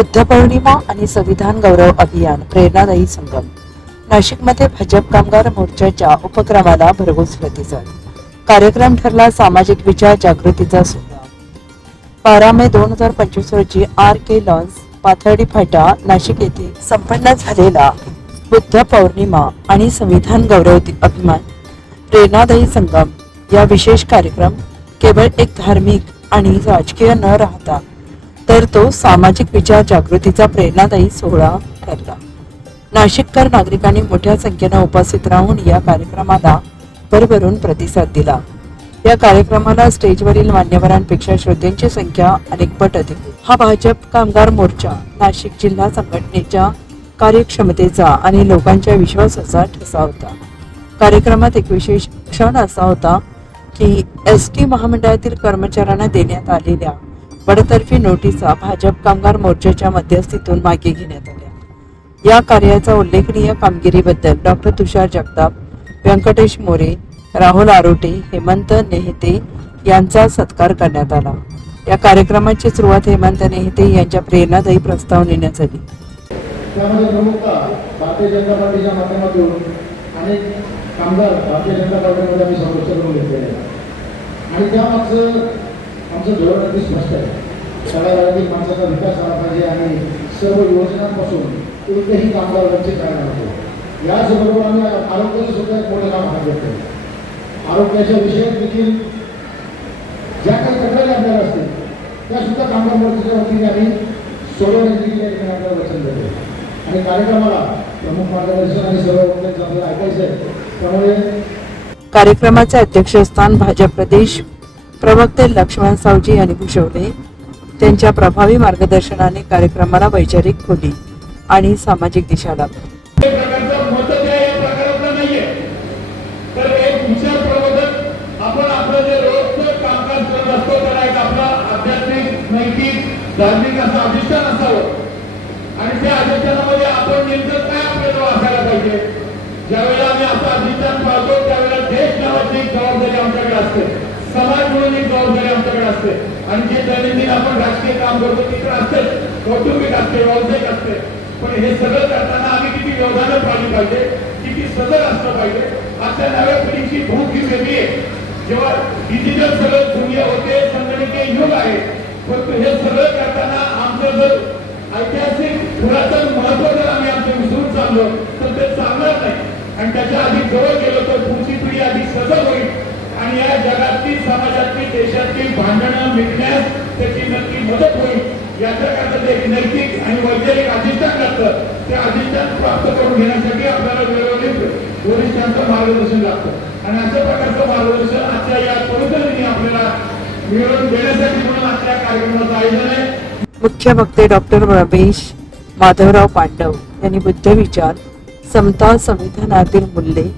बुद्ध पौर्णिमा आणि संविधान गौरव अभियान प्रेरणादायी संगम. नाशिकमध्ये भाजप कामगार मोर्चाच्या उपक्रमाला भरघोस प्रतिसाद कार्यक्रम ठरला सामाजिक विचार जागृतीचा सोहळा. बारा मे दोन हजार पंचवीस रोजी R K lawns Pathardi Phata Nashik येथे संपन्न झालेला बुद्ध पौर्णिमा आणि संविधान गौरव अभिमान प्रेरणादायी संगम. या विशेष कार्यक्रम केवळ एक धार्मिक आणि राजकीय न राहता तर तो सामाजिक विचार जागृतीचा प्रेरणादायी सोहळा ठरला. नाशिककर नागरिकांनी मोठ्या संख्येनं उपस्थित राहून या कार्यक्रमाला भरभरून प्रतिसाद दिला. या कार्यक्रमाला स्टेजवरील मान्यवरांपेक्षा श्रोत्यांची संख्या अनेकपट अधिक. होती. हा भाजप कामगार मोर्चा नाशिक जिल्हा संघटनेच्या कार्यक्षमतेचा आणि लोकांच्या विश्वासाचा ठसा होता. कार्यक्रमात एक विशेष क्षण असा होता की एस टी महामंडळातील कर्मचाऱ्यांना देण्यात आलेल्या बडतर्फी नोटिसा भाजप कामगार मोर्चाच्या मध्यस्थीतून मागे घेण्यात आल्या. या कार्याचा उल्लेखनीय कामगिरीबद्दल डॉक्टर तुषार जगताप व्यंकटेश मोरे राहुल आरोटे हेमंत नेहते यांचा सत्कार करण्यात आला. या कार्यक्रमाची सुरुवात हेमंत नेहते यांच्या प्रेरणादायी प्रस्तावनेने झाली. त्यामध्ये प्रमुखता भारतीय जनता पार्टीच्या माध्यमातून अनेक कामगार भारतीय जनता पार्टीमध्ये आम्ही संघर्ष करून घेतलेले आणि त्यामागचं आमचं धोरण अगदी स्पष्ट आहे. सगळ्या राज्यातील माणसाचा विकास झाला पाहिजे आणि सर्व योजनांपासून एकही कामगार वंचित राहणार नको. याचबरोबर आम्ही आरोग्याचं सुद्धा एक मोठं काम हात घेतो आरोग्याच्या विषयात देखील ज्या काही तक्रारी आपल्याला असतील त्या सुद्धा कामगार मोर्चाच्या वतीने आम्ही सोडवण्याची आपल्याला वचन देतो आणि कार्यक्रमाला प्रमुख मार्गदर्शन आणि सर्व वक्त्यांचं आपल्याला ऐकायचं आहे त्यामुळे कार्यक्रमाचे अध्यक्षस्थान भाजप प्रदेश प्रवक्ते लक्ष्मण सावजी यांनी भूषवले त्यांच्या प्रभावी मार्गदर्शनाने कार्यक्रमाला वैचारिक खोली आणि सामाजिक दिशा लाभली धार्मिक असं अधिष्ठान असावं. आणि त्या अधिष्ठानामध्ये आपण नेमकं काय आपल्याला वाचायला पाहिजे? ज्यावेळेला आम्ही असं अधिष्ठान पाहतो त्यावेळेला देश नावाची जबाबदारी आमच्याकडे असते. समाज म्हणून एक जबाबदारी आमच्याकडे असते. आणि जे दैनंदिन आपण राजकीय काम करतो तिकडे असते कौटुंबिक असते व्यावसायिक असते. पण हे सगळं करताना आम्ही किती व्यवधानं पाळली पाहिजे किती सजग असलं पाहिजे आजच्या नव्या पिढीची भूक ही वेगळी आहे. जेव्हा डिजिटल सगळं दुनिया होते संगणकीय युग आहे परंतु हे सगळं करताना आमचं जर ऐतिहासिक पुरातन महत्त्व जर आम्ही आमचं विसरून चाललो तर ते चालणार नाही. आणि त्याच्या आधी जवळ गेलो तर पुढची पिढी अधिक सजग होईल. आणि या जगातील समाजातील देशातील भांडणं मिटण्यास त्याची नक्की मदत होईल. याच्याकरता जे एक नैतिक आणि वैचारिक अधिष्ठान लागतं ते अधिष्ठान प्राप्त करून घेण्यासाठी आपल्याला वेळोवेळी वरिष्ठांचं मार्गदर्शन लागतं. आणि अशा प्रकारचं मार्गदर्शन आजच्या या पवित्र आपल्याला मिळवून देण्यासाठी म्हणून आजच्या कार्यक्रमाचं आयोजन आहे. मुख्य वक्ते डॉक्टर रमेश माधवराव पांडव यांनी बुद्ध विचार समता संविधानातील मूल्ये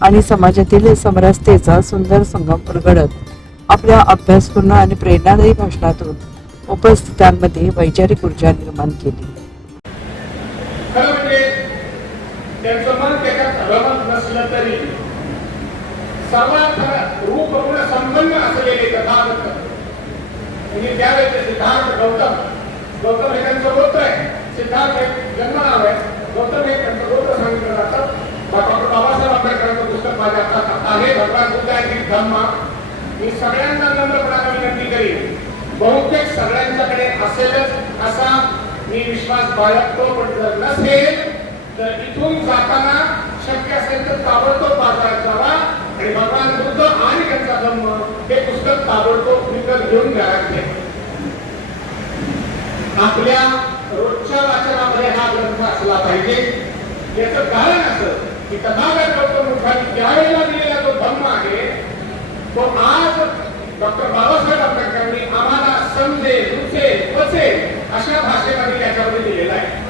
आणि समाजातील समरसतेचा सुंदर संगम प्रगडत आपल्या अभ्यासपूर्ण आणि प्रेरणादायी भाषणातून उपस्थितांमध्ये वैचारिक ऊर्जा निर्माण केली. खरं म्हणजे त्यांचं मन त्याच्यात रमत नसलं तरी सर्वात रूप पूर्ण संपन्न असलेले तथागत म्हणजे त्यावेळेचे सिद्धार्थ गौतम. गौतम हे त्यांचं गोत्र आहे. सिद्धार्थ हे जन्मनाव आहे. गौतम हे त्यांचं गोत्र सांगितलं जातं. डॉक्टर बाबासाहेब भगवान बुद्धांची धम्म मी सगळ्यांना नम्रपणाने विनंती करीन. बहुतेक सगळ्यांच्याकडे असेलच असा मी विश्वास बाळगतो पण जर नसेल तर इथून जाताना शक्य असेल तर ताबडतोब बाजारात जावा. आणि भगवान बुद्ध आणि त्यांचा धम्म हे पुस्तक ताबडतोब विकत घेऊन घरात घ्या आपल्या रोजच्या वाचनामध्ये हा ग्रंथ असला पाहिजे. याचं कारण असं की तथागत गौतम बुद्धांनी त्यावेळेला दिलेला जो धम्म आहे तो आज डॉक्टर बाबासाहेब आंबेडकरांनी आम्हाला समजेल रुचे पचेल अशा भाषेमध्ये त्याच्यामध्ये दिलेला आहे.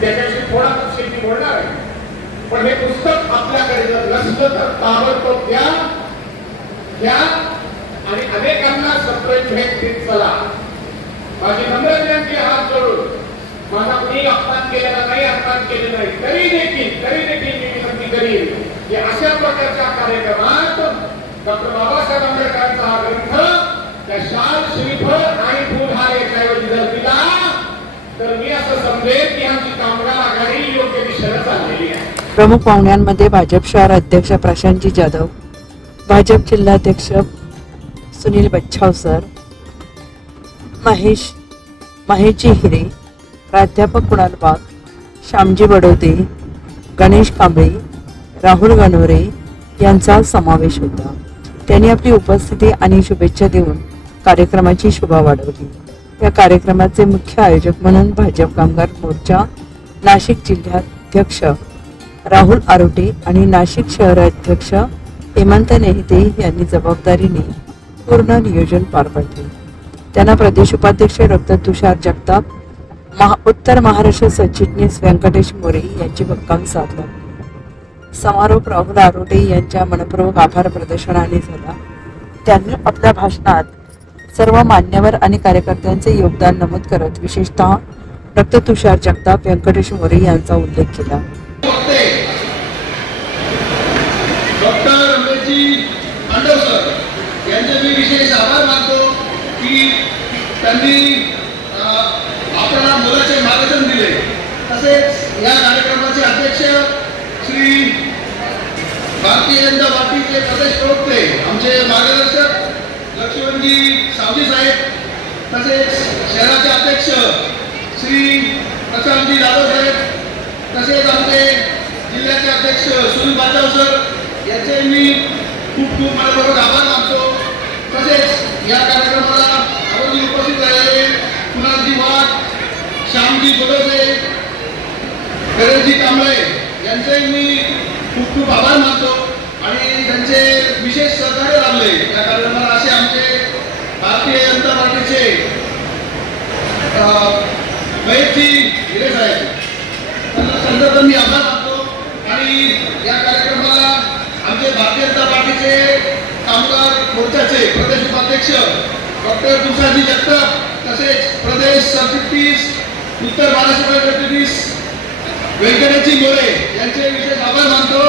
त्याच्याशी थोडा तपशील मी बोलणार आहे. पण हे पुस्तक आपल्याकडे जर नसलं तर ताबडतोब द्या घ्या आणि अनेकांना सप्रेम भेट देत चला. माझी नम्र विनंती हात जोडून. माझा कुणी अपमान केलेला नाही अपमान केले नाही तरी देखील तरी देखील मी विनंती करीन की अशा प्रकारच्या कार्यक्रमात डॉक्टर बाबासाहेब आंबेडकरांचा हा ग्रंथ त्या शाल श्रीफळ आणि फुल फुलहार याच्याऐवजी जर दिला तर मी असं समजेल की आमची कामगार आघाडी योग्य दिशेला चाललेली आहे. प्रमुख पाहुण्यांमध्ये भाजप शहर अध्यक्ष प्रशांतजी जाधव भाजप जिल्हाध्यक्ष सुनील बच्छाव सर महेश महेशजी हिरे प्राध्यापक कुणाल वाघ श्यामजी बडोदे गणेश कांबळे राहुल गणोरे यांचा समावेश होता. त्यांनी आपली उपस्थिती आणि शुभेच्छा देऊन कार्यक्रमाची शोभा वाढवली. या कार्यक्रमाचे मुख्य आयोजक म्हणून भाजप कामगार मोर्चा नाशिक जिल्हाध्यक्ष राहुल आरोटे आणि नाशिक शहराध्यक्ष हेमंत नेहते यांनी जबाबदारीने पूर्ण नियोजन पार पाडले. त्यांना प्रदेश उपाध्यक्ष डॉक्टर तुषार जगताप महा उत्तर महाराष्ट्र सरचिटणीस व्यंकटेश मोरे यांची भक्कम साधला. समारोप राहुल आरोटे यांच्या मनपूर्वक आभार प्रदर्शनाने झाला. त्यांनी आपल्या भाषणात सर्व मान्यवर आणि कार्यकर्त्यांचे योगदान नमूद करत विशेषतः डॉक्टर तुषार जगताप व्यंकटेश मोरे यांचा उल्लेख केला. यांचे मी विशेष आभार मानतो की त्यांनी आपल्याला मोलाचे मार्गदर्शन दिले. तसेच या कार्यक्रमाचे अध्यक्ष श्री भारतीय जनता पार्टीचे प्रदेश प्रवक्ते आमचे मार्गदर्शक लक्ष्मणजी सावजी साहेब तसेच शहराचे अध्यक्ष श्री प्रशांतजी जाधव साहेब तसेच आमचे जिल्ह्याचे अध्यक्ष सुनील पाचाव सर याचे मी खूप खूप मनपूर्वक आभार मानतो. तसेच या कार्यक्रमाला आवर्जून उपस्थित झालेले कुणालजी श्यामजी बडोदे गणेशजी कांबळे यांचे मी खूप खूप आभार मानतो आणि त्यांचे विशेष सहकार्य लाभले त्या कार्यक्रमाला असे आमचे भारतीय जनता पार्टीचे महेशजी हिरे साहेब. त्यांना त्यांचा मी आभार मानतो आणि या कार्यक्रमाला आमचे भारतीय जनता पार्टीचे कामगार मोर्चाचे प्रदेश उपाध्यक्ष डॉक्टर तुषारजी जगताप तसेच प्रदेश सरचिटणीस उत्तर बाळासाहेब फडणवीस व्यंकटेशजी मोरे यांचे विशेष आभार मानतो.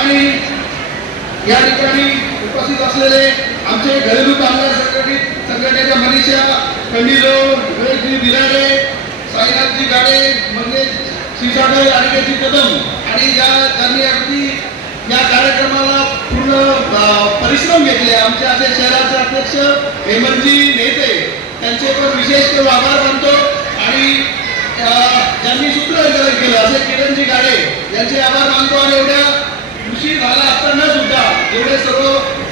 आणि या ठिकाणी उपस्थित असलेले आमचे घरेलू कामगार संघटित संघटनेच्या मनीषा कंडिलो विवेकजी बिराडे साईनाथजी गाडे मंगेश शिशाडे अनिकेशजी कदम आणि या त्यांनी अगदी या कार्यक्रमाला पूर्ण परिश्रम घेतले. आमचे असे शहराचे अध्यक्ष हेमंतजी नेते त्यांचे पण विशेष आभार मानतो. आणि त्यांनी ज्यांनी सूत्रसंचालन केलं असे किरणजी गाडे यांचे आभार मानतो आणि एवढ्या उशीर झाला असताना सुद्धा एवढे सर्व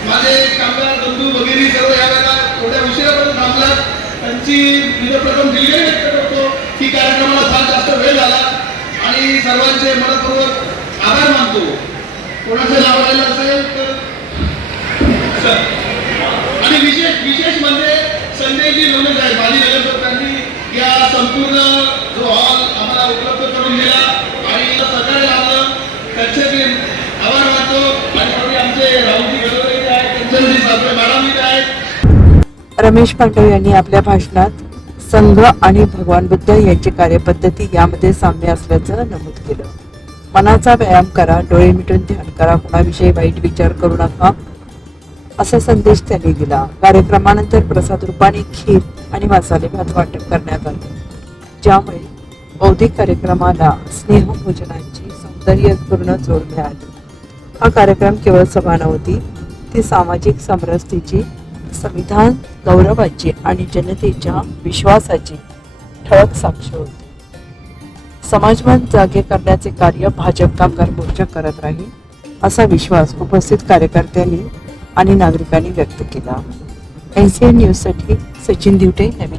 माझे कामगार बंधू वगैरे सर्व यावेळेला एवढ्या उशिरापर्यंत थांबलात. त्यांची मी प्रथम दिल्ली व्यक्त करतो. की कार्यक्रमाला फार जास्त वेळ झाला. आणि सर्वांचे मनपूर्वक आभार मानतो. कोणाचं नाव राहिलं असेल तर आणि विशेष विशेष म्हणजे संजयजी लोणे साहेब माजी नगरसेवकांनी या संपूर्ण जो हॉल आम्हाला उपलब्ध करून दिला आणि सकाळी लावलं त्याचे मी आभार मानतो आणि आमचे राहुलजी गडोरे आहेत त्यांचे सासरे मॅडम आहेत. रमेश पांडव यांनी आपल्या भाषणात संघ आणि भगवान बुद्ध यांची कार्यपद्धती यामध्ये साम्य असल्याचं नमूद केलं. मनाचा व्यायाम करा डोळे मिटून ध्यान करा कोणाविषयी वाईट विचार करू नका. असा संदेश त्यांनी दिला. कार्यक्रमानंतर प्रसाद रूपाने खीर आणि मसाले भात वाटप करण्यात आले. ज्यामुळे बौद्धिक कार्यक्रमाला स्नेहभोजनाची सौंदर्यपूर्ण जोड मिळाली. हा कार्यक्रम केवळ सभा नव्हती ती सामाजिक समरसतेची संविधान गौरवाची आणि जनतेच्या विश्वासाची ठळक साक्ष होती. समाजमन जागे करण्याचे कार्य भाजप कामगार मोर्चा करत राहील असा विश्वास उपस्थित कार्यकर्त्यांनी आणि नागरिकांनी व्यक्त केला. एन सी एन न्यूजसाठी सचिन दिवटे नवी